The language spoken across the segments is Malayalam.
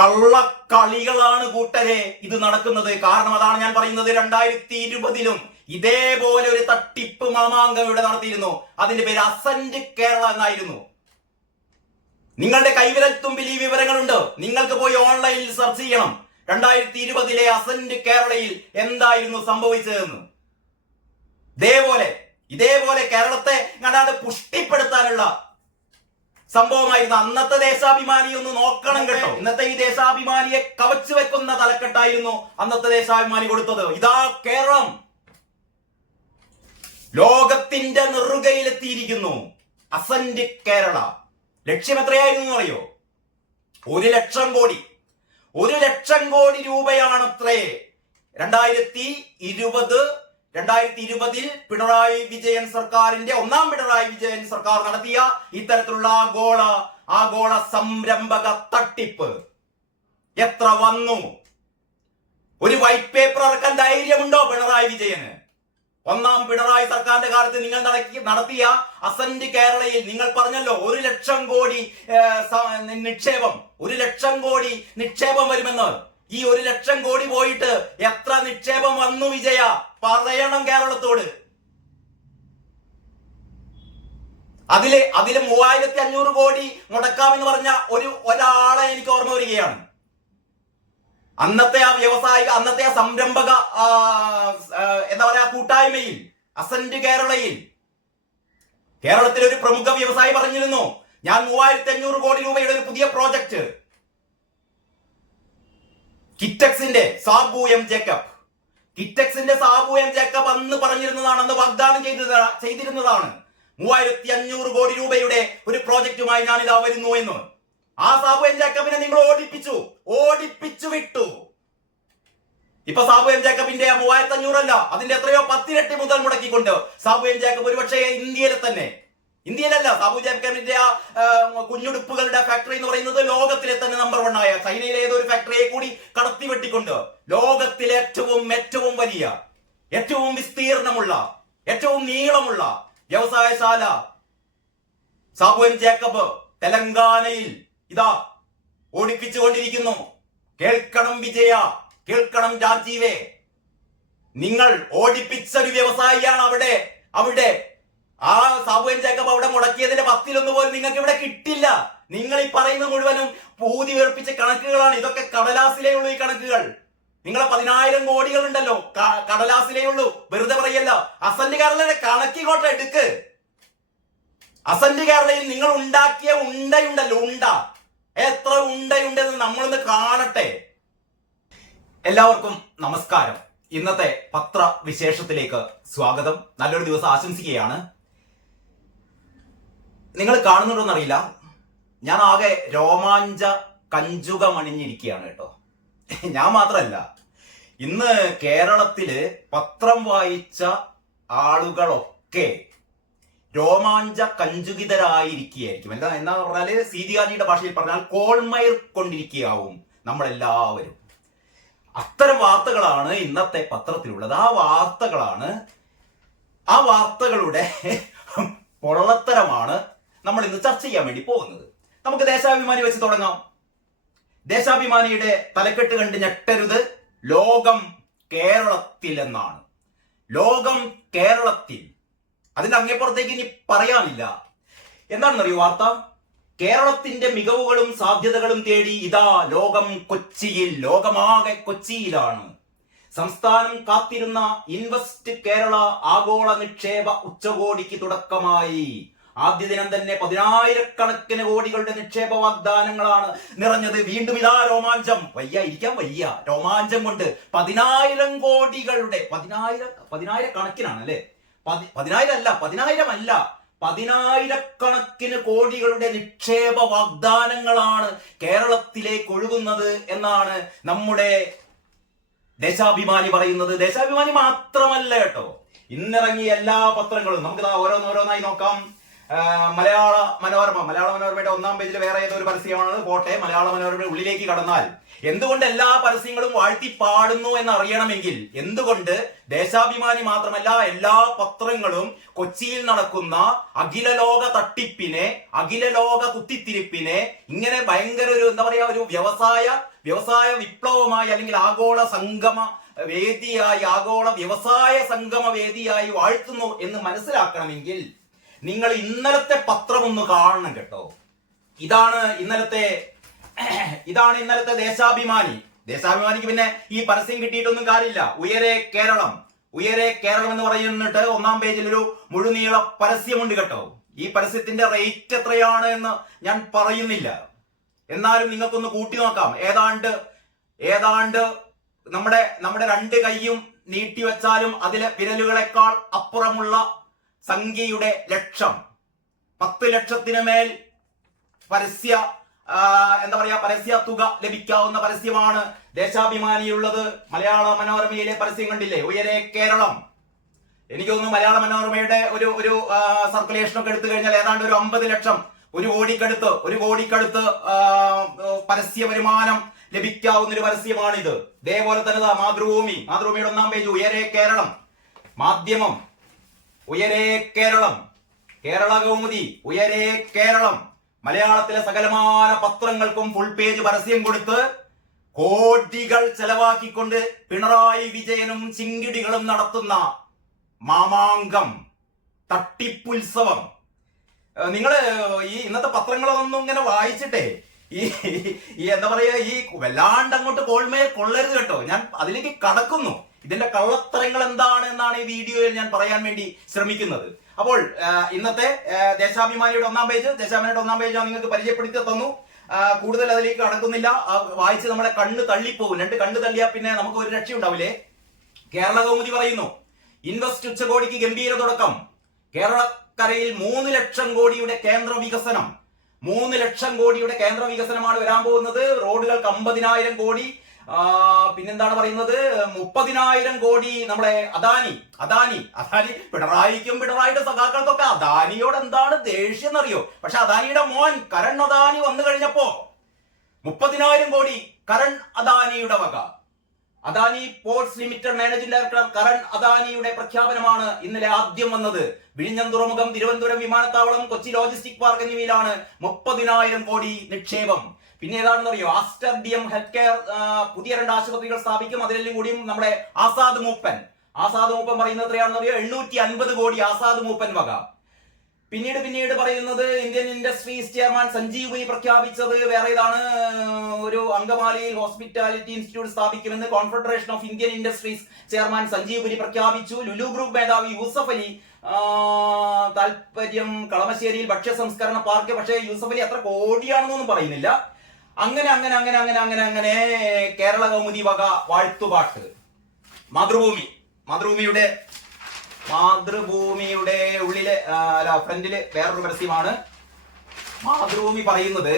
കള്ളക്കളികളാണ് കൂട്ടരെ ഇത് നടക്കുന്നത്. കാരണം അതാണ് ഞാൻ പറയുന്നത്. 2020 ഇതേപോലെ ഒരു തട്ടിപ്പ് മാമാങ്കം ഇവിടെ നടത്തിയിരുന്നു. അതിന്റെ പേര് അസന്റ് കേരള എന്നായിരുന്നു. നിങ്ങളുടെ കൈവിരൽ തുമ്പിൽ ഈ വിവരങ്ങളുണ്ട്. നിങ്ങൾക്ക് പോയി ഓൺലൈനിൽ സെർച്ച് ചെയ്യണം 2020 അസന്റ് കേരളയിൽ എന്തായിരുന്നു സംഭവിച്ചതെന്ന്. ഇതേപോലെ കേരളത്തെ കണ്ടാണ്ട് പുഷ്ടിപ്പെടുത്താനുള്ള സംഭവമായിരുന്നു. അന്നത്തെ ദേശാഭിമാനി ഒന്ന് നോക്കണം കേട്ടോ. ഇന്നത്തെ ഈ ദേശാഭിമാനിയെ കവച്ചു വെക്കുന്ന തലക്കെട്ടായിരുന്നു അന്നത്തെ ദേശാഭിമാനി കൊടുത്തത്. ഇതാ കേരളം ലോകത്തിന്റെ നെറുകയിലെത്തിയിരിക്കുന്നു. അസന്റ് കേരള. ലക്ഷ്യം എത്രയായിരുന്നു അറിയോ? 1 ലക്ഷം കോടി. 1 ലക്ഷം കോടി രൂപയാണത്രേ 2020 പിണറായി വിജയൻ സർക്കാരിന്റെ ഒന്നാം പിണറായി വിജയൻ സർക്കാർ നടത്തിയ ഇത്തരത്തിലുള്ള ആഗോള സംരംഭക തട്ടിപ്പ്. എത്ര വന്നു? ഒരു വൈറ്റ് പേപ്പർ ഇറക്കാൻ ധൈര്യമുണ്ടോ പിണറായി വിജയന്? ഒന്നാം പിണറായി സർക്കാരിന്റെ കാലത്ത് നിങ്ങൾ നടത്തിയ അസന്റ് കേരളയിൽ നിങ്ങൾ പറഞ്ഞല്ലോ 1 ലക്ഷം കോടി നിക്ഷേപം, 1 ലക്ഷം കോടി നിക്ഷേപം വരുമെന്ന്. ഈ 1 ലക്ഷം കോടി പോയിട്ട് എത്ര നിക്ഷേപം വന്നു വിജയ? പറയണം കേരളത്തോട്. അതില് 3500 കോടി മുടക്കാമെന്ന് പറഞ്ഞ ഒരാളെ എനിക്ക് ഓർമ്മ വരികയാണ്. അന്നത്തെ ആ സംരംഭക എന്താ പറയാ കൂട്ടായ്മയിൽ അസന്റ് കേരളയിൽ കേരളത്തിലെ ഒരു പ്രമുഖ വ്യവസായി പറഞ്ഞിരുന്നു, ഞാൻ 3500 കോടി രൂപയുടെ ഒരു പുതിയ പ്രോജക്റ്റ് കിറ്റക്സിന്റെ സാബു എം ജേക്കബ് അന്ന് പറഞ്ഞിരുന്നതാണ്, അന്ന് വാഗ്ദാനം ചെയ്തിരുന്നതാണ്. 3500 കോടി രൂപയുടെ ഒരു പ്രോജക്റ്റുമായി ഞാൻ ഇതാ വരുന്നു എന്ന്. ആ സാബു എം ജേക്കബിനെ നിങ്ങൾ ഓടിപ്പിച്ചു വിട്ടു. ഇപ്പൊ സാബു എം ജേക്കബിന്റെ 3500 അല്ല, അതിന്റെ എത്രയോ 10 ഇരട്ടി മുതൽ മുടക്കിക്കൊണ്ട് സാബു എം ജേക്കബ് ഒരുപക്ഷെ ഇന്ത്യയിലല്ല, സാബു ജേക്കബിന്റെ ആ കുഞ്ഞുടുപ്പുകളുടെ ഫാക്ടറി എന്ന് പറയുന്നത് ലോകത്തിലെ തന്നെ നമ്പർ 1 ആയ ചൈനയിലെ ഏതൊരു ഫാക്ടറിയെ കൂടി കടത്തി വെട്ടിക്കൊണ്ട് ലോകത്തിലെ ഏറ്റവും വലിയ, ഏറ്റവും വിസ്തീർണമുള്ള, ഏറ്റവും നീളമുള്ള വ്യവസായശാല സാബു എം ജേക്കബ് തെലങ്കാനയിൽ ഇതാ ഓടിപ്പിച്ചുകൊണ്ടിരിക്കുന്നു. കേൾക്കണം വിജയ, കേൾക്കണം രാജീവേ, നിങ്ങൾ ഓടിപ്പിച്ച ഒരു വ്യവസായിയാണ് അവിടെ ആ സാബു എം ജേക്കബ് അവിടെ മുടക്കിയതിന്റെ 10 പോലും നിങ്ങൾക്ക് ഇവിടെ കിട്ടില്ല. നിങ്ങൾ ഈ പറയുന്നത് മുഴുവനും പൂതി വേർപ്പിച്ച കണക്കുകളാണ്. ഇതൊക്കെ കടലാസിലേ ഉള്ളൂ. ഈ കണക്കുകൾ നിങ്ങളെ 10,000 കോടികൾ ഉണ്ടല്ലോ, കടലാസിലേ ഉള്ളൂ, വെറുതെ പറയല്ല. അസന്റ് കേരളയുടെ കണക്കിങ്ങോട്ട് എടുക്ക്. അസന്റ് കേരളയിൽ നിങ്ങൾ ഉണ്ടാക്കിയ ഉണ്ടയുണ്ടല്ലോ, എത്ര ഉണ്ടയുണ്ടെന്ന് നമ്മളൊന്ന് കാണട്ടെ. എല്ലാവർക്കും നമസ്കാരം. ഇന്നത്തെ പത്രവിശേഷത്തിലേക്ക് സ്വാഗതം. നല്ലൊരു ദിവസം ആശംസിക്കുകയാണ്. നിങ്ങൾ കാണുന്നുണ്ടോന്നറിയില്ല, ഞാൻ ആകെ രോമാഞ്ച കഞ്ചുകമണിഞ്ഞിരിക്കുകയാണ് കേട്ടോ. ഞാൻ മാത്രമല്ല, ഇന്ന് കേരളത്തില് പത്രം വായിച്ച ആളുകളൊക്കെ രോമാഞ്ച കഞ്ചുകിതരായിരിക്കുകയായിരിക്കും. എന്താ പറഞ്ഞാല് സീതികാജിയുടെ ഭാഷയിൽ പറഞ്ഞാൽ കോൾമയർ കൊണ്ടിരിക്കുകയാവും നമ്മളെല്ലാവരും. അത്തരം വാർത്തകളാണ് ഇന്നത്തെ പത്രത്തിലുള്ളത്. ആ വാർത്തകളുടെ പൊള്ളത്തരമാണ് നമ്മൾ ഇന്ന് ചർച്ച ചെയ്യാൻ വേണ്ടി പോകുന്നത്. നമുക്ക് ദേശാഭിമാനി വെച്ച് തുടങ്ങാം. ദേശാഭിമാനിയുടെ തലക്കെട്ട് കണ്ട് ഞെട്ടരുത്, ലോകം കേരളത്തിൽ എന്നാണ്. ലോകം കേരളത്തിൽ. അതിന്റെ അങ്ങേപ്പുറത്തേക്ക് ഇനി പറയാനില്ല. എന്താണെന്നറിയോ വാർത്ത? കേരളത്തിന്റെ മികവുകളും സാധ്യതകളും തേടി ഇതാ ലോകം കൊച്ചിയിൽ. ലോകമാകെ കൊച്ചിയിലാണ്. സംസ്ഥാനം കാത്തിരുന്ന ഇൻവെസ്റ്റ് കേരള ആഗോള നിക്ഷേപ ഉച്ചകോടിക്ക് തുടക്കമായി. ആദ്യ ദിനം തന്നെ 10,000 കോടികളുടെ നിക്ഷേപ വാഗ്ദാനങ്ങളാണ് നിറഞ്ഞത്. വീണ്ടും ഇതാ രോമാഞ്ചം. ഇരിക്കാൻ വയ്യ രോമാഞ്ചം കൊണ്ട്. 10,000 കോടികളുടെ 10,000 കണക്കിനാണ് അല്ലെ, 10,000 അല്ല 10,000 കോടികളുടെ നിക്ഷേപ വാഗ്ദാനങ്ങളാണ് കേരളത്തിലേക്ക് ഒഴുകുന്നത് എന്നാണ് നമ്മുടെ ദേശാഭിമാനി പറയുന്നത്. ദേശാഭിമാനി മാത്രമല്ല കേട്ടോ, ഇന്നിറങ്ങിയ എല്ലാ പത്രങ്ങളും നമുക്ക് ഓരോന്നോരോന്നായി നോക്കാം. മലയാള മനോരമയുടെ ഒന്നാം പേജിൽ വേറെ ഏതോ ഒരു പരസ്യമാണ്, പോട്ടെ. മലയാള മനോരമയുടെ ഉള്ളിലേക്ക് കടന്നാൽ എന്തുകൊണ്ട് എല്ലാ പരസ്യങ്ങളും വാഴ്ത്തി പാടുന്നു എന്ന് അറിയണമെങ്കിൽ എന്തുകൊണ്ട് ദേശാഭിമാനി മാത്രമല്ല എല്ലാ പത്രങ്ങളും കൊച്ചിയിൽ നടക്കുന്ന അഖില ലോക തട്ടിപ്പിനെ, അഖില ലോക കുത്തിത്തിരിപ്പിനെ ഇങ്ങനെ ഭയങ്കര ഒരു എന്താ പറയാ ഒരു വ്യവസായ വിപ്ലവമായി അല്ലെങ്കിൽ ആഗോള സംഗമ വേദിയായി, ആഗോള വ്യവസായ സംഗമ വേദിയായി വാഴ്ത്തുന്നു എന്ന് മനസ്സിലാക്കണമെങ്കിൽ നിങ്ങൾ ഇന്നലത്തെ പത്രം ഒന്ന് കാണണം കേട്ടോ. ഇതാണ് ഇന്നലത്തെ ദേശാഭിമാനിക്ക് പിന്നെ ഈ പരസ്യം കിട്ടിയിട്ടൊന്നും കാര്യമില്ല. ഉയരെ കേരളം എന്ന് പറയുന്നിട്ട് ഒന്നാം പേജിൽ ഒരു മുഴുനീള പരസ്യമുണ്ട് കേട്ടോ. ഈ പരസ്യത്തിന്റെ റേറ്റ് എത്രയാണ് എന്ന് ഞാൻ പറയുന്നില്ല, എന്നാലും നിങ്ങൾക്കൊന്ന് കൂട്ടി നോക്കാം. ഏതാണ്ട് നമ്മുടെ രണ്ട് കൈയും നീട്ടിവെച്ചാലും അതിലെ വിരലുകളെക്കാൾ അപ്പുറമുള്ള സംഖ്യയുടെ ലക്ഷം, 10 ലക്ഷത്തിന് മേൽ പരസ്യ തുക ലഭിക്കാവുന്ന പരസ്യമാണ് ദേശാഭിമാനിയുള്ളത്. മലയാള മനോരമയിലെ പരസ്യം കണ്ടില്ലേ, ഉയരെ കേരളം. എനിക്ക് തോന്നുന്നു മലയാള മനോരമയുടെ ഒരു സർക്കുലേഷൻ ഒക്കെ എടുത്തു കഴിഞ്ഞാൽ ഏതാണ്ട് ഒരു 50 ലക്ഷം, ഒരു കോടിക്കടുത്ത് പരസ്യ വരുമാനം ലഭിക്കാവുന്ന ഒരു പരസ്യമാണിത്. ഇതേപോലെ തന്നെ മാതൃഭൂമിയുടെ ഒന്നാം പേജ് ഉയരെ കേരളം, മാധ്യമം ഉയരെ കേരളം, കേരള കൗമുദി ഉയരെ കേരളം, മലയാളത്തിലെ സകലമാന പത്രങ്ങൾക്കും ഫുൾ പേജ് പരസ്യം കൊടുത്ത് കോടികൾ ചെലവാക്കിക്കൊണ്ട് പിണറായി വിജയനും ചിങ്കിടികളും നടത്തുന്ന മാമാങ്കം, തട്ടിപ്പുത്സവം. നിങ്ങള് ഈ ഇന്നത്തെ പത്രങ്ങളൊന്നും ഇങ്ങനെ വായിച്ചിട്ടേ ഈ എന്താ പറയാ ഈ വല്ലാണ്ട് അങ്ങോട്ട് കോൾമേൽ കൊള്ളരുത് കേട്ടോ. ഞാൻ അതിലേക്ക് കടക്കുന്നു. ഇതിന്റെ കള്ളത്തരങ്ങൾ എന്താണ് എന്നാണ് ഈ വീഡിയോയിൽ ഞാൻ പറയാൻ വേണ്ടി ശ്രമിക്കുന്നത്. അപ്പോൾ ഇന്നത്തെ ദേശാഭിമാനിയുടെ ഒന്നാം പേജ് ഞാൻ നിങ്ങൾക്ക് പരിചയപ്പെടുത്തി തന്നു. കൂടുതൽ അതിലേക്ക് കടക്കുന്നില്ല. വായിച്ച് നമ്മളെ കണ്ണ് തള്ളിപ്പോകും. 2 കണ്ണ് തള്ളിയാൽ പിന്നെ നമുക്ക് ഒരു രക്ഷയുണ്ടാവില്ലേ. കേരള കൗമുദി പറയുന്നു, ഇൻവെസ്റ്റ് ഉച്ചകോടിക്ക് ഗംഭീര തുടക്കം. കേരളക്കരയിൽ 3 ലക്ഷം കോടിയുടെ കേന്ദ്ര വികസനം. 3 ലക്ഷം കോടിയുടെ കേന്ദ്ര വികസനമാണ് വരാൻ പോകുന്നത്. റോഡുകൾക്ക് 50,000 കോടി. പിന്നെന്താണ് പറയുന്നത്, 30,000 കോടി നമ്മളെ അദാനി പിണറായിയുടെ സഖാക്കൾക്കൊക്കെ അദാനിയോട് എന്താണ് ദേഷ്യം എന്നറിയോ. പക്ഷെ അദാനിയുടെ മോൻ കരൺ അദാനി വന്നു കഴിഞ്ഞപ്പോ 30,000 കോടി കരൺ അദാനിയുടെ വക. Adani ports limited managing director Karan അദാനിയുടെ പ്രഖ്യാപനമാണ് ഇന്നലെ ആദ്യം വന്നത്. വിഴിഞ്ഞം തുറമുഖം, തിരുവനന്തപുരം വിമാനത്താവളം, കൊച്ചി ലോജിസ്റ്റിക് പാർക്ക് എന്നിവയിലാണ് 30,000 കോടി നിക്ഷേപം. പിന്നെ ഏതാണെന്ന് അറിയോ, ആസ്റ്റർ DM ഹെൽത്ത് കെയർ പുതിയ 2 ആശുപത്രികൾ സ്ഥാപിക്കും. അതിലെല്ലാം കൂടിയും നമ്മുടെ ആസാദ് മൂപ്പൻ പറയുന്നത് എത്രയാണെന്ന് അറിയോ, 850 കോടി ആസാദ് മൂപ്പൻ വക. പിന്നീട് പറയുന്നത് Indian industries chairman Sanjiv Puri പ്രഖ്യാപിച്ചത് വേറെ ഇതാണ്. ഒരു അങ്കമാലിയിൽ ഹോസ്പിറ്റാലിറ്റി ഇൻസ്റ്റിറ്റ്യൂട്ട് സ്ഥാപിക്കുമെന്ന് confederation of Indian industries chairman Sanjiv Puri പ്രഖ്യാപിച്ചു. ലുലു ഗ്രൂപ്പ് മേധാവി യൂസഫ് അലി താല്പര്യം കളമശ്ശേരിയിൽ ഭക്ഷ്യ സംസ്കരണ പാർക്ക്. പക്ഷേ യൂസഫ് അലി അത്ര കോടിയാണെന്നൊന്നും പറയുന്നില്ല. അങ്ങനെ കേരള കൗമുദി വക വാഴ്ത്തുപാട്ട്. മാതൃഭൂമിയുടെ ഉള്ളിലെ ഫ്രണ്ടില് വേറൊരു പരസ്യമാണ്. മാതൃഭൂമി പറയുന്നത്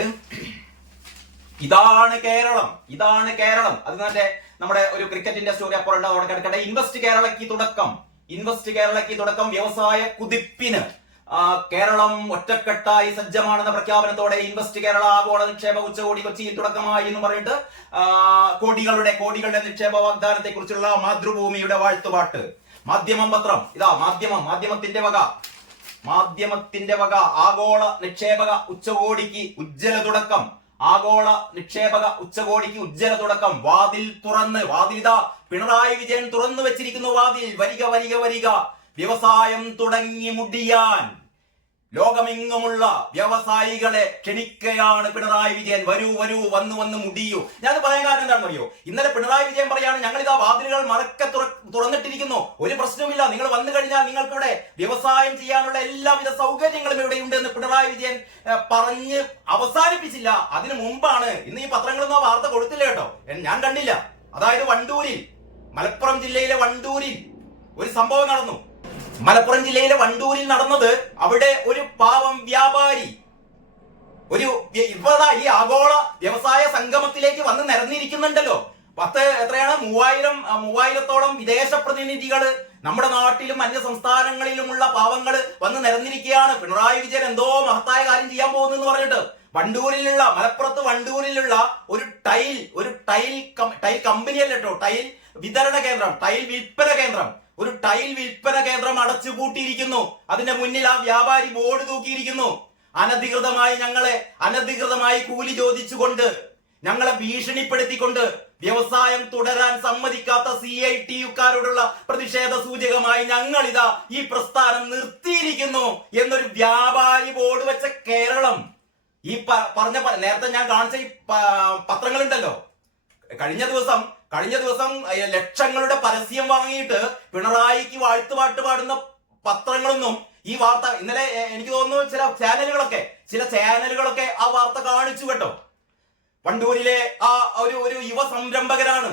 ഇതാണ് കേരളം. അത് നമ്മുടെ ഒരു ക്രിക്കറ്റിന്റെ സ്റ്റോറി അപ്പുറം അവിടെ കിടക്കട്ടെ. ഇൻവെസ്റ്റ് കേരളയ്ക്ക് തുടക്കം. വ്യവസായ കുതിപ്പിന് കേരളം ഒറ്റക്കെട്ടായി സജ്ജമാണെന്ന പ്രഖ്യാപനത്തോടെ ഇൻവെസ്റ്റ് കേരള ആഗോള നിക്ഷേപ ഉച്ചകോടി കൊച്ചിയിൽ തുടക്കമായി എന്ന് പറഞ്ഞിട്ട് കോടികളുടെ നിക്ഷേപ വാഗ്ദാനത്തെ കുറിച്ചുള്ള മാതൃഭൂമിയുടെ വാഴ്ത്തുപാട്ട്. മാധ്യമം പത്രം മാധ്യമത്തിന്റെ വക ആഗോള നിക്ഷേപക ഉച്ചകോടിക്ക് ഉജ്ജ്വല തുടക്കം. വാതിൽ ഇതാ പിണറായി വിജയൻ തുറന്നു വെച്ചിരിക്കുന്നു. വാതിൽ വരിക. വ്യവസായം തുടങ്ങി മുടിയാൻ ലോകമെങ്ങുമുള്ള വ്യവസായികളെ ക്ഷണിക്കുകയാണ് പിണറായി വിജയൻ. വരൂ വന്ന് മുടിയൂ. ഞാൻ പറയാൻ കാരണം എന്താണെന്ന് അറിയോ, ഇന്നലെ പിണറായി വിജയൻ പറയാണ്, ഞങ്ങൾ ഇതാ വാതിലുകൾ മറക്കെ തുറന്നിട്ടിരിക്കുന്നു, ഒരു പ്രശ്നവുമില്ല, നിങ്ങൾ വന്നു കഴിഞ്ഞാൽ നിങ്ങൾക്കിവിടെ വ്യവസായം ചെയ്യാനുള്ള എല്ലാവിധ സൗകര്യങ്ങളും ഇവിടെയുണ്ട് എന്ന് പിണറായി വിജയൻ പറഞ്ഞ് അവസാനിപ്പിച്ചില്ല. അതിനു മുമ്പാണ് ഇന്ന് ഈ പത്രങ്ങളൊന്നും ആ വാർത്ത കൊടുത്തില്ല കേട്ടോ, ഞാൻ കണ്ടില്ല. അതായത് മലപ്പുറം ജില്ലയിലെ വണ്ടൂരിൽ ഒരു സംഭവം നടന്നു. നടന്നത് അവിടെ ഒരു പാവം വ്യാപാരി ഈ ആഗോള വ്യവസായ സംഗമത്തിലേക്ക് വന്ന് നിരന്നിരിക്കുന്നുണ്ടല്ലോ. 3000-ഓളം വിദേശ പ്രതിനിധികൾ നമ്മുടെ നാട്ടിലും അന്യ സംസ്ഥാനങ്ങളിലുമുള്ള പാവങ്ങൾ വന്ന് നിരന്നിരിക്കുകയാണ്. പിണറായി വിജയൻ എന്തോ മഹത്തായ കാര്യം ചെയ്യാൻ പോകുന്നു എന്ന് പറഞ്ഞിട്ട് വണ്ടൂരിലുള്ള, മലപ്പുറത്ത് വണ്ടൂരിലുള്ള ഒരു ടൈൽ കമ്പനിയല്ല കേട്ടോ, ടൈൽ വിതരണ കേന്ദ്രം, ടൈൽ വിൽപ്പന കേന്ദ്രം, ഒരു ടൈൽ വിൽപ്പന കേന്ദ്രം അടച്ചുപൂട്ടിയിരിക്കുന്നു. അതിന്റെ മുന്നിൽ ആ വ്യാപാരി ബോർഡ് തൂക്കിയിരിക്കുന്നു. അനധികൃതമായി കൂലി ചോദിച്ചുകൊണ്ട്, ഞങ്ങളെ ഭീഷണിപ്പെടുത്തിക്കൊണ്ട് വ്യവസായം തുടരാൻ സമ്മതിക്കാത്ത CITU-കാരോടുള്ള പ്രതിഷേധ സൂചകമായി ഞങ്ങൾ ഇതാ ഈ പ്രസ്ഥാനം നിർത്തിയിരിക്കുന്നു എന്നൊരു വ്യാപാരി ബോർഡ് വെച്ച കേരളം. ഈ പറഞ്ഞ നേരത്തെ ഞാൻ കാണിച്ച ഈ പത്രങ്ങളുണ്ടല്ലോ, കഴിഞ്ഞ ദിവസം ലക്ഷങ്ങളുടെ പരസ്യം വാങ്ങിയിട്ട് പിണറായിക്ക് വാഴ്ത്തുപാട്ട് പാടുന്ന പത്രങ്ങളൊന്നും ഈ വാർത്ത ഇന്നലെ എനിക്ക് തോന്നുന്നു ചില ചാനലുകളൊക്കെ ആ വാർത്ത കാണിച്ചു കേട്ടോ. വണ്ടൂരിലെ ആ ഒരു യുവ സംരംഭകരാണ്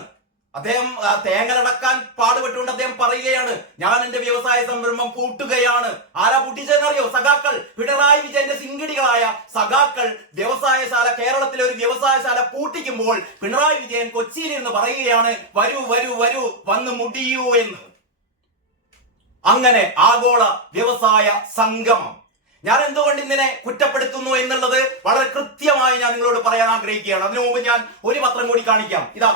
അദ്ദേഹം. തേങ്ങലടക്കാൻ പാടുപെട്ടുകൊണ്ട് അദ്ദേഹം പറയുകയാണ്, ഞാൻ എന്റെ വ്യവസായ സംരംഭം പൂട്ടുകയാണ്. ആരാ പൂട്ടിച്ചതെന്നറിയോ? സഖാക്കൾ, പിണറായി വിജയന്റെ സിംഗിടികളായ സഖാക്കൾ വ്യവസായശാല, കേരളത്തിലെ ഒരു വ്യവസായശാല പൂട്ടിക്കുമ്പോൾ പിണറായി വിജയൻ കൊച്ചിയിലിരുന്ന് പറയുകയാണ്, വരൂ വരൂ വരൂ വന്ന് മുടിയൂ എന്ന്. അങ്ങനെ ആഗോള വ്യവസായ സംഗമം. ഞാൻ എന്തുകൊണ്ട് ഇതിനെ കുറ്റപ്പെടുത്തുന്നു എന്നുള്ളത് വളരെ കൃത്യമായി ഞാൻ നിങ്ങളോട് പറയാൻ ആഗ്രഹിക്കുകയാണ്. അതിനു മുമ്പ് ഞാൻ ഒരു പത്രം കൂടി കാണിക്കാം. ഇതാ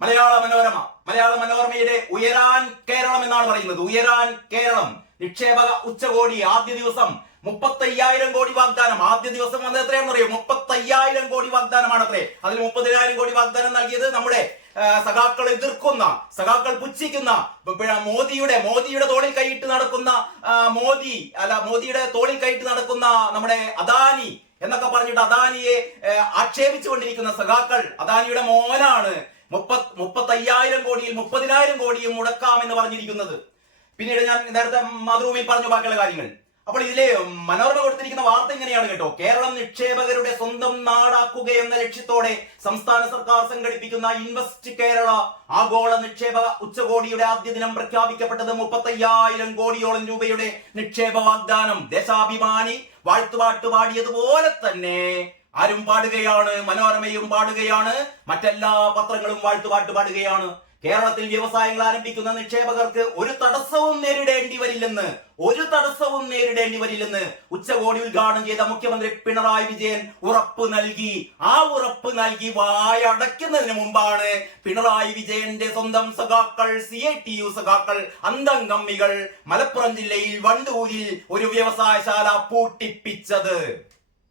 മലയാള മനോരമയുടെ ഉയരാൻ കേരളം എന്നാണ് പറയുന്നത്. ഉയരാൻ കേരളം നിക്ഷേപക ഉച്ചകോടി ആദ്യ ദിവസം 35,000 കോടി വാഗ്ദാനം. ആദ്യ ദിവസം വന്നത് എത്രയാണെന്ന് അറിയോ? 35,000 കോടി വാഗ്ദാനമാണ് അത്രേ. അതിൽ 30,000 കോടി വാഗ്ദാനം നൽകിയത് നമ്മുടെ സഖാക്കൾ എതിർക്കുന്ന, സഖാക്കൾ പുച്ഛിക്കുന്ന, മോദിയുടെ തോളിൽ കൈയിട്ട് നടക്കുന്ന മോദിയുടെ തോളിൽ കൈയിട്ട് നടക്കുന്ന നമ്മുടെ അദാനി എന്നൊക്കെ പറഞ്ഞിട്ട് അദാനിയെ ആക്ഷേപിച്ചുകൊണ്ടിരിക്കുന്ന സഖാക്കൾ, അദാനിയുടെ മോനാണ് 35,000 കോടിയിൽ 30,000 കോടിയും മുടക്കാമെന്ന് പറഞ്ഞിരിക്കുന്നത്. പിന്നീട് ഞാൻ നേരത്തെ മാതൃഭൂമിയിൽ പറഞ്ഞു ബാക്കിയുള്ള കാര്യങ്ങൾ. അപ്പോൾ ഇതിലെ മനോരമ കൊടുത്തിരിക്കുന്ന വാർത്ത ഇങ്ങനെയാണ് കേട്ടോ. കേരളം നിക്ഷേപകരുടെ സ്വന്തം നാടാക്കുക എന്ന ലക്ഷ്യത്തോടെ സംസ്ഥാന സർക്കാർ സംഘടിപ്പിക്കുന്ന ഇൻവെസ്റ്റ് കേരള ആഗോള നിക്ഷേപക ഉച്ചകോടിയുടെ ആദ്യ ദിനം പ്രഖ്യാപിക്കപ്പെട്ടത് 35,000 കോടിയോളം രൂപയുടെ നിക്ഷേപ വാഗ്ദാനം. ദേശാഭിമാനി വാഴ്ത്തുപാട്ട് പാടിയതുപോലെ തന്നെ ആരും പാടുകയാണ്, മനോരമയും പാടുകയാണ്, മറ്റെല്ലാ പത്രങ്ങളും വാഴ്ത്തുപാട്ട് പാടുകയാണ്. കേരളത്തിൽ വ്യവസായങ്ങൾ ആരംഭിക്കുന്ന നിക്ഷേപകർക്ക് ഒരു തടസ്സവും നേരിടേണ്ടി വരില്ലെന്ന് ഉച്ചകോടി ഉദ്ഘാടനം ചെയ്ത മുഖ്യമന്ത്രി പിണറായി വിജയൻ ഉറപ്പ് നൽകി. ആ ഉറപ്പ് നൽകി വായടയ്ക്കുന്നതിന് മുമ്പാണ് പിണറായി വിജയന്റെ സ്വന്തം സഖാക്കൾ, CITU സഖാക്കൾ, അന്തംഗമ്മികൾ മലപ്പുറം ജില്ലയിൽ വണ്ടൂരിൽ ഒരു വ്യവസായശാല പൂട്ടിപ്പിച്ചത്.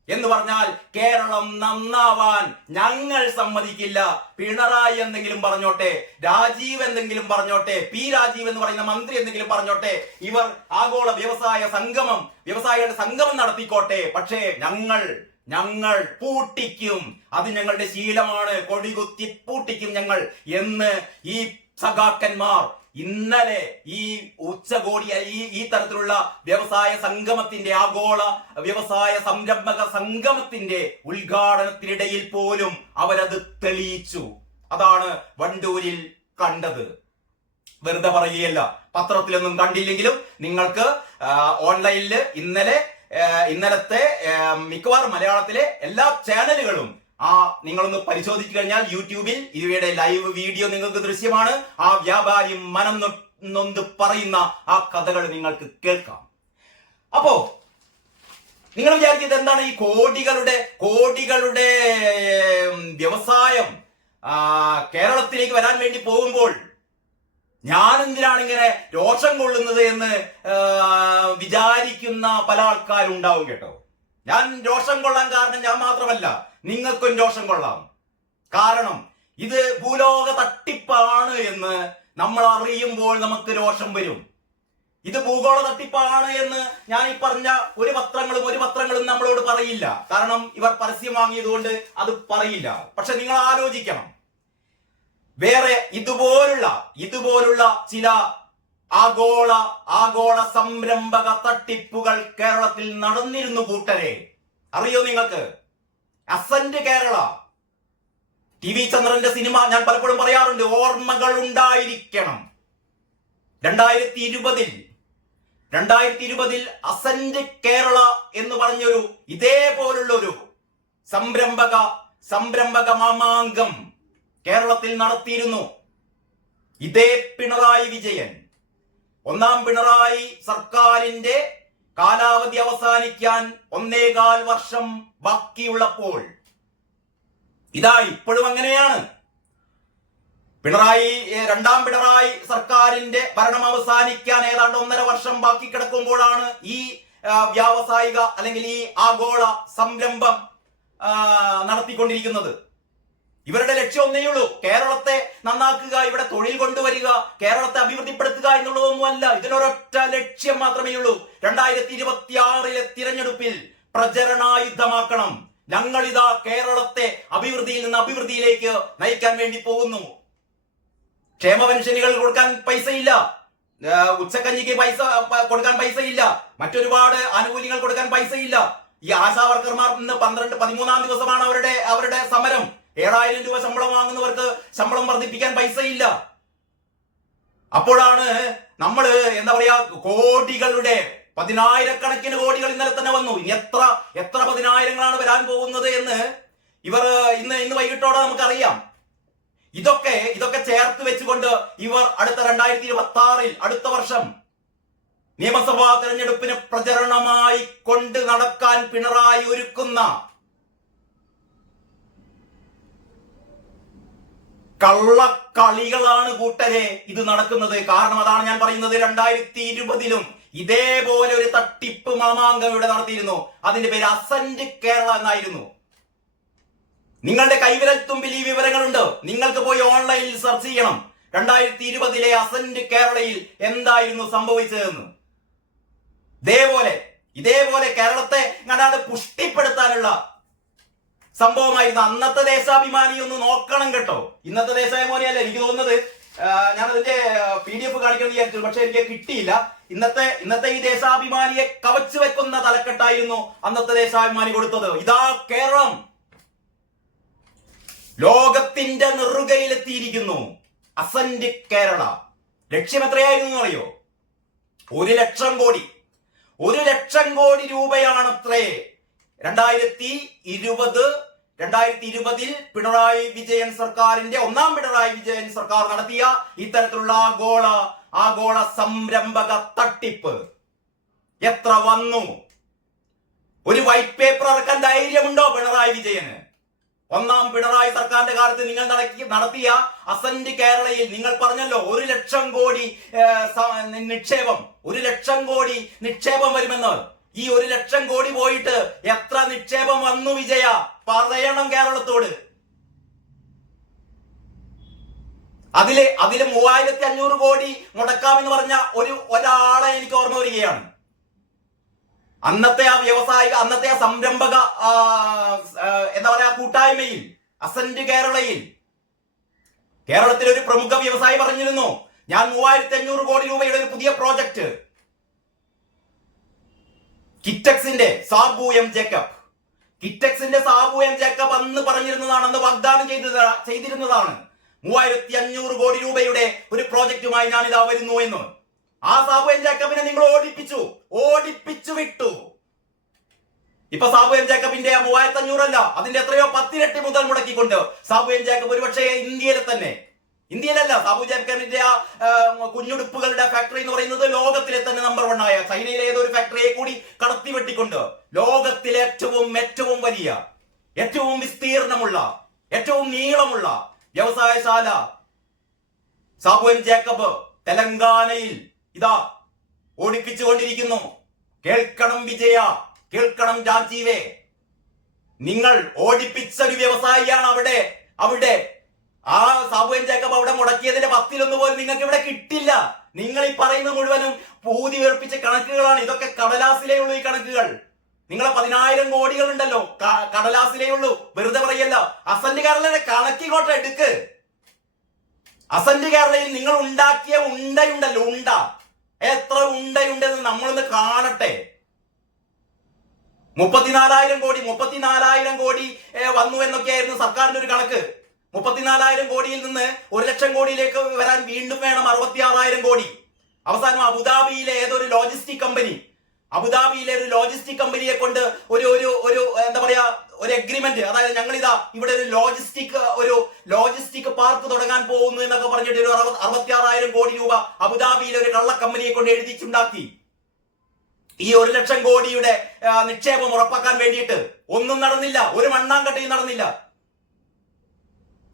എന്ന് പറഞ്ഞാൽ കേരളം നന്നാവാൻ ഞങ്ങൾ സമ്മതിക്കില്ല. പിണറായി എന്തെങ്കിലും പറഞ്ഞോട്ടെ, രാജീവ് എന്തെങ്കിലും പറഞ്ഞോട്ടെ, രാജീവ് എന്ന് പറയുന്ന മന്ത്രി എന്തെങ്കിലും പറഞ്ഞോട്ടെ, ഇവർ ആഗോള വ്യവസായികളുടെ സംഗമം നടത്തിക്കോട്ടെ, പക്ഷേ ഞങ്ങൾ പൂട്ടിക്കും. അത് ഞങ്ങളുടെ ശീലമാണ്, കൊടികുത്തി പൂട്ടിക്കും ഞങ്ങൾ എന്ന് ഈ സഖാക്കന്മാർ ഇന്നലെ ഈ ഉച്ചകോടി ഈ തരത്തിലുള്ള വ്യവസായ സംഗമത്തിന്റെ, ആഗോള വ്യവസായ സംരംഭക സംഗമത്തിന്റെ ഉദ്ഘാടനത്തിനിടയിൽ പോലും അവരത് തെളിയിച്ചു. അതാണ് വണ്ടൂരിൽ കണ്ടത്. വെറുതെ പറയുകയല്ല. പത്രത്തിലൊന്നും കണ്ടില്ലെങ്കിലും നിങ്ങൾക്ക് ഓൺലൈനില് ഇന്നലത്തെ മിക്കവാറും മലയാളത്തിലെ എല്ലാ ചാനലുകളും നിങ്ങളൊന്ന് പരിശോധിച്ചു കഴിഞ്ഞാൽ യൂട്യൂബിൽ ഇവയുടെ ലൈവ് വീഡിയോ നിങ്ങൾക്ക് ദൃശ്യമാണ്. ആ വ്യാപാരി മനം നൊന്ത് പറയുന്ന ആ കഥകൾ നിങ്ങൾക്ക് കേൾക്കാം. അപ്പോ നിങ്ങൾ വിചാരിക്കുന്നത് എന്താണ്? ഈ കോടികളുടെ വ്യവസായം കേരളത്തിലേക്ക് വരാൻ വേണ്ടി പോകുമ്പോൾ ഞാൻ എന്തിനാണ് ഇങ്ങനെ രോഷം കൊള്ളുന്നത് എന്ന് വിചാരിക്കുന്ന പല ആൾക്കാരുണ്ടാവും കേട്ടോ. ഞാൻ രോഷം കൊള്ളാൻ കാരണം ഞാൻ മാത്രമല്ല, നിങ്ങൾക്കും രോഷം കൊള്ളാം. കാരണം ഇത് ഭൂലോക തട്ടിപ്പാണ് എന്ന് നമ്മൾ അറിയുമ്പോൾ നമുക്ക് രോഷം വരും. ഇത് ഭൂഗോള തട്ടിപ്പാണ് എന്ന് ഞാൻ ഈ പറഞ്ഞ ഒരു പത്രങ്ങളും നമ്മളോട് പറയില്ല. കാരണം ഇവർ പരസ്യം വാങ്ങിയതുകൊണ്ട് അത് പറയില്ല. പക്ഷെ നിങ്ങൾ ആലോചിക്കണം, വേറെ ഇതുപോലുള്ള ചില ആഗോള സംരംഭക തട്ടിപ്പുകൾ കേരളത്തിൽ നടന്നിരുന്നു കൂട്ടരെ. അറിയോ നിങ്ങൾക്ക്? അസന്റ് കേരള, TV ചന്ദ്രന്റെ സിനിമ ഞാൻ പലപ്പോഴും പറയാറുണ്ട്, ഓർമ്മകൾ ഉണ്ടായിരിക്കണം. 2020 അസന്റ് കേരള എന്ന് പറഞ്ഞൊരു ഇതേപോലുള്ള ഒരു സംരംഭക മാമാങ്കം കേരളത്തിൽ നടത്തിയിരുന്നു. ഇതേ പിണറായി വിജയൻ ഒന്നാം പിണറായി സർക്കാരിന്റെ കാലാവധി അവസാനിക്കാൻ 1.25 വർഷം ബാക്കിയുള്ളപ്പോൾ ഇതാ ഇപ്പോഴും അങ്ങനെയാണ്. രണ്ടാം പിണറായി സർക്കാരിന്റെ ഭരണം അവസാനിക്കാൻ ഏതാണ്ട് 1.5 വർഷം ബാക്കി കിടക്കുമ്പോഴാണ് ഈ വ്യാവസായിക അല്ലെങ്കിൽ ഈ ആഗോള സംരംഭം നടത്തിക്കൊണ്ടിരിക്കുന്നത്. ഇവരുടെ ലക്ഷ്യം ഒന്നേയുള്ളൂ, കേരളത്തെ നന്നാക്കുക, ഇവിടെ തൊഴിൽ കൊണ്ടുവരിക, കേരളത്തെ അഭിവൃദ്ധിപ്പെടുത്തുക എന്നുള്ളതൊന്നുമല്ല. ഇതിനൊരൊറ്റ ലക്ഷ്യം മാത്രമേ ഉള്ളൂ. 2026 തിരഞ്ഞെടുപ്പിൽ പ്രചരണായുധമാക്കണം. ഞങ്ങളിതാ കേരളത്തെ അഭിവൃദ്ധിയിൽ നിന്ന് അഭിവൃദ്ധിയിലേക്ക് നയിക്കാൻ വേണ്ടി പോകുന്നു. ക്ഷേമ പെൻഷനുകൾ കൊടുക്കാൻ പൈസയില്ല, ഉച്ചക്കഞ്ഞിക്ക് പൈസ കൊടുക്കാൻ പൈസയില്ല, മറ്റൊരുപാട് ആനുകൂല്യങ്ങൾ കൊടുക്കാൻ പൈസയില്ല. ഈ ആശാ വർക്കർമാർ ഇന്ന് 13-ാം ദിവസമാണ് അവരുടെ സമരം. 7,000 രൂപ ശമ്പളം വാങ്ങുന്നവർക്ക് ശമ്പളം വർദ്ധിപ്പിക്കാൻ പൈസയില്ല. അപ്പോഴാണ് നമ്മള് എന്താ പറയാ, കോടികളുടെ 10,000-കണക്കിന് കോടികൾ ഇന്നലെ തന്നെ വന്നു. ഇനി എത്ര 10,000-ങ്ങളാണ് വരാൻ പോകുന്നത് എന്ന് ഇവർ ഇന്ന് വൈകിട്ടോടെ നമുക്കറിയാം. ഇതൊക്കെ ചേർത്ത് വെച്ചുകൊണ്ട് ഇവർ അടുത്ത 2026 അടുത്ത വർഷം നിയമസഭാ തെരഞ്ഞെടുപ്പിന് പ്രചരണമായി കൊണ്ട് നടക്കാൻ പിണറായി ഒരുക്കുന്ന കള്ളക്കളികളാണ് കൂട്ടരെ ഇത് നടക്കുന്നത്. കാരണം അതാണ് ഞാൻ പറയുന്നത്, 2020-ലും ഇതേപോലെ ഒരു തട്ടിപ്പ് മാമാങ്കം ഇവിടെ നടത്തിയിരുന്നു. അതിന്റെ പേര് അസന്റ് കേരള എന്നായിരുന്നു. നിങ്ങളുടെ കൈവിരൽത്തുമ്പിൽ ഈ വിവരങ്ങളുണ്ട്. നിങ്ങൾക്ക് പോയി ഓൺലൈനിൽ സെർച്ച് ചെയ്യണം 2020-ലെ അസന്റ് കേരളയിൽ എന്തായിരുന്നു സംഭവിച്ചതെന്ന്. ഇതേപോലെ കേരളത്തെ കണ്ടാണ്ട് പുഷ്ടിപ്പെടുത്താനുള്ള സംഭവമായിരുന്നു. അന്നത്തെ ദേശാഭിമാനി ഒന്ന് നോക്കണം കേട്ടോ. ഇന്നത്തെ ദേശാഭിമാനിയല്ല എനിക്ക് തോന്നുന്നത്. ഞാനതിന്റെ PDF കാണിക്കണം വിചാരിച്ചു, പക്ഷെ എനിക്ക് കിട്ടിയില്ല. ഇന്നത്തെ ഈ ദേശാഭിമാനിയെ കവച്ചു വെക്കുന്ന തലക്കെട്ടായിരുന്നു അന്നത്തെ ദേശാഭിമാനി കൊടുത്തത്. ഇതാ കേരളം ലോകത്തിന്റെ നെറുകയിലെത്തിയിരിക്കുന്നു. അസന്റ് കേരള. ലക്ഷ്യം എത്രയായിരുന്നു അറിയോ? 1,00,000 കോടി. 1,00,000 കോടി രൂപയാണത്രേ 2020-ൽ പിണറായി വിജയൻ സർക്കാരിന്റെ ഒന്നാം പിണറായി വിജയൻ സർക്കാർ നടത്തിയ ഇത്തരത്തിലുള്ള ആഗോള സംരംഭക തട്ടിപ്പ്. എത്ര വന്നു? ഒരു വൈറ്റ് പേപ്പർ ഇറക്കാൻ ധൈര്യമുണ്ടോ പിണറായി വിജയന്? ഒന്നാം പിണറായി സർക്കാരിന്റെ കാലത്ത് നിങ്ങൾ നടത്തിയ അസന്റ് കേരളയിൽ നിങ്ങൾ പറഞ്ഞല്ലോ 1,00,000 കോടി നിക്ഷേപം, 1,00,000 കോടി നിക്ഷേപം വരുമെന്ന്. ഈ 1,00,000 കോടി പോയിട്ട് എത്ര നിക്ഷേപം വന്നു വിജയ? പറയണം കേരളത്തോട്. അതില് 3,500 കോടി മുടക്കാമെന്ന് പറഞ്ഞ ഒരാളെ എനിക്ക് ഓർമ്മ വരികയാണ്. അന്നത്തെ ആ സംരംഭക എന്താ പറയാ കൂട്ടായ്മയിൽ അസന്റ് കേരളയിൽ കേരളത്തിലെ ഒരു പ്രമുഖ വ്യവസായി പറഞ്ഞിരുന്നു, ഞാൻ 3,500 കോടി രൂപയുടെ ഒരു പുതിയ പ്രോജക്റ്റ് കിറ്റക്സിന്റെ സാബു എം ജേക്കബ് അന്ന് പറഞ്ഞിരുന്നതാണ്, അന്ന് വാഗ്ദാനം ചെയ്തിരുന്നതാണ്. 3,500 കോടി രൂപയുടെ ഒരു പ്രോജക്റ്റുമായി ഞാൻ ഇതാ വരുന്നു എന്ന്. ആ സാബു എം ജേക്കബിനെ നിങ്ങൾ ഓടിപ്പിച്ചു വിട്ടു. ഇപ്പൊ സാബു എം ജേക്കബിന്റെ 3,500 അല്ല, അതിന്റെ എത്രയോ 10 ഇരട്ടി മുതൽ മുടക്കിക്കൊണ്ട് സാബു എം ജേക്കബ് ഒരുപക്ഷെ ഇന്ത്യയിലല്ല, സാബു ജേക്കബിന്റെ ആ കുഞ്ഞുടുപ്പുകളുടെ ഫാക്ടറി എന്ന് പറയുന്നത് ലോകത്തിലെ തന്നെ നമ്പർ 1 ആയ ചൈനയിലെ ഏതൊരു ഫാക്ടറിയെ കൂടി കടത്തി വെട്ടിക്കൊണ്ട് ലോകത്തിലെ ഏറ്റവും വലിയ, ഏറ്റവും വിസ്തീർണമുള്ള, ഏറ്റവും നീളമുള്ള വ്യവസായശാല സാബു എം ജേക്കബ് തെലങ്കാനയിൽ ഇതാ ഓടിപ്പിച്ചുകൊണ്ടിരിക്കുന്നു. കേൾക്കണം വിജയ, കേൾക്കണം രാജീവേ, നിങ്ങൾ ഓടിപ്പിച്ച ഒരു വ്യവസായിയാണ് അവിടെ ആ സാബു എം ജേക്കബ് അവിടെ മുടക്കിയതിന്റെ 10-1 പോലും നിങ്ങൾക്ക് ഇവിടെ കിട്ടില്ല. നിങ്ങൾ ഈ പറയുന്നത് മുഴുവനും പൂതി വേർപ്പിച്ച കണക്കുകളാണ്. ഇതൊക്കെ കടലാസിലേ ഉള്ളൂ. ഈ കണക്കുകൾ നിങ്ങളെ 10,000 കോടികൾ ഉണ്ടല്ലോ, കടലാസിലേ ഉള്ളൂ, വെറുതെ പറയല്ല. അസന്റ് കേരളയുടെ കണക്കിങ്ങോട്ട് എടുക്ക്. അസന്റ് കേരളയിൽ നിങ്ങൾ ഉണ്ടാക്കിയ ഉണ്ടയുണ്ടല്ലോ, എത്ര ഉണ്ടയുണ്ടെന്ന് നമ്മളൊന്ന് കാണട്ടെ. 34,000 കോടി വന്നു എന്നൊക്കെയായിരുന്നു സർക്കാരിന്റെ ഒരു കണക്ക്. 34,000 കോടിയിൽ നിന്ന് 1,00,000 കോടിയിലേക്ക് വരാൻ വീണ്ടും വേണം 66,000 കോടി. അവസാനം അബുദാബിയിലെ ഏതൊരു ലോജിസ്റ്റിക് കമ്പനി അബുദാബിയിലെ ഒരു ലോജിസ്റ്റിക് കമ്പനിയെ കൊണ്ട് ഒരു എന്താ പറയാ ഒരു എഗ്രിമെന്റ്, അതായത് ഞങ്ങൾ ഇതാ ഇവിടെ ഒരു ലോജിസ്റ്റിക് പാർക്ക് തുടങ്ങാൻ പോകുന്നു എന്നൊക്കെ പറഞ്ഞിട്ട് ഒരു 66,000 കോടി രൂപ അബുദാബിയിലെ ഒരു കള്ള കമ്പനിയെ കൊണ്ട് എഴുതിച്ചുണ്ടാക്കി. ഈ 1 ലക്ഷം കോടിയുടെ നിക്ഷേപം ഉറപ്പാക്കാൻ വേണ്ടിയിട്ട് ഒന്നും നടന്നില്ല, ഒരു മണ്ണാങ്കട്ടയും നടന്നില്ല.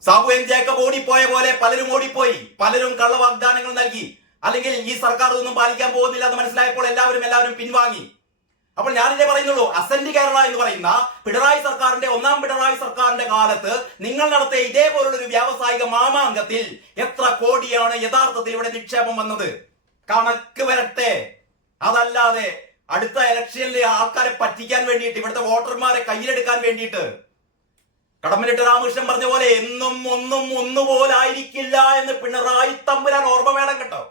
സാബു എം ജേക്കബ് ഓടിപ്പോയ പോലെ പലരും ഓടിപ്പോയി, പലരും കള്ള വാഗ്ദാനങ്ങൾ നൽകി, അല്ലെങ്കിൽ ഈ സർക്കാർ ഒന്നും പാലിക്കാൻ പോകുന്നില്ല എന്ന് മനസ്സിലായപ്പോൾ എല്ലാവരും പിൻവാങ്ങി. അപ്പോൾ ഞാനിതേ പറയുന്നുള്ളൂ, അസന്റ് കേരള എന്ന് പറയുന്ന ഒന്നാം പിണറായി സർക്കാരിന്റെ കാലത്ത് നിങ്ങൾ നടത്തിയ ഇതേപോലുള്ള ഒരു വ്യാവസായിക മാമാങ്കത്തിൽ എത്ര കോടിയാണ് യഥാർത്ഥത്തിൽ ഇവിടെ നിക്ഷേപം വന്നത്? കണക്ക് വരട്ടെ. അതല്ലാതെ അടുത്ത ഇലക്ഷനിൽ ആൾക്കാരെ പറ്റിക്കാൻ വേണ്ടിയിട്ട്, ഇവിടുത്തെ വോട്ടർമാരെ കയ്യിലെടുക്കാൻ വേണ്ടിയിട്ട് കടമ്മനിട്ട് രാമകൃഷ്ണൻ പറഞ്ഞ പോലെ എന്നും ഒന്നും ഒന്നുപോലായിരിക്കില്ല എന്ന് പിണറായി തമ്പുരാൻ ഓർമ്മ വേണം കേട്ടോ.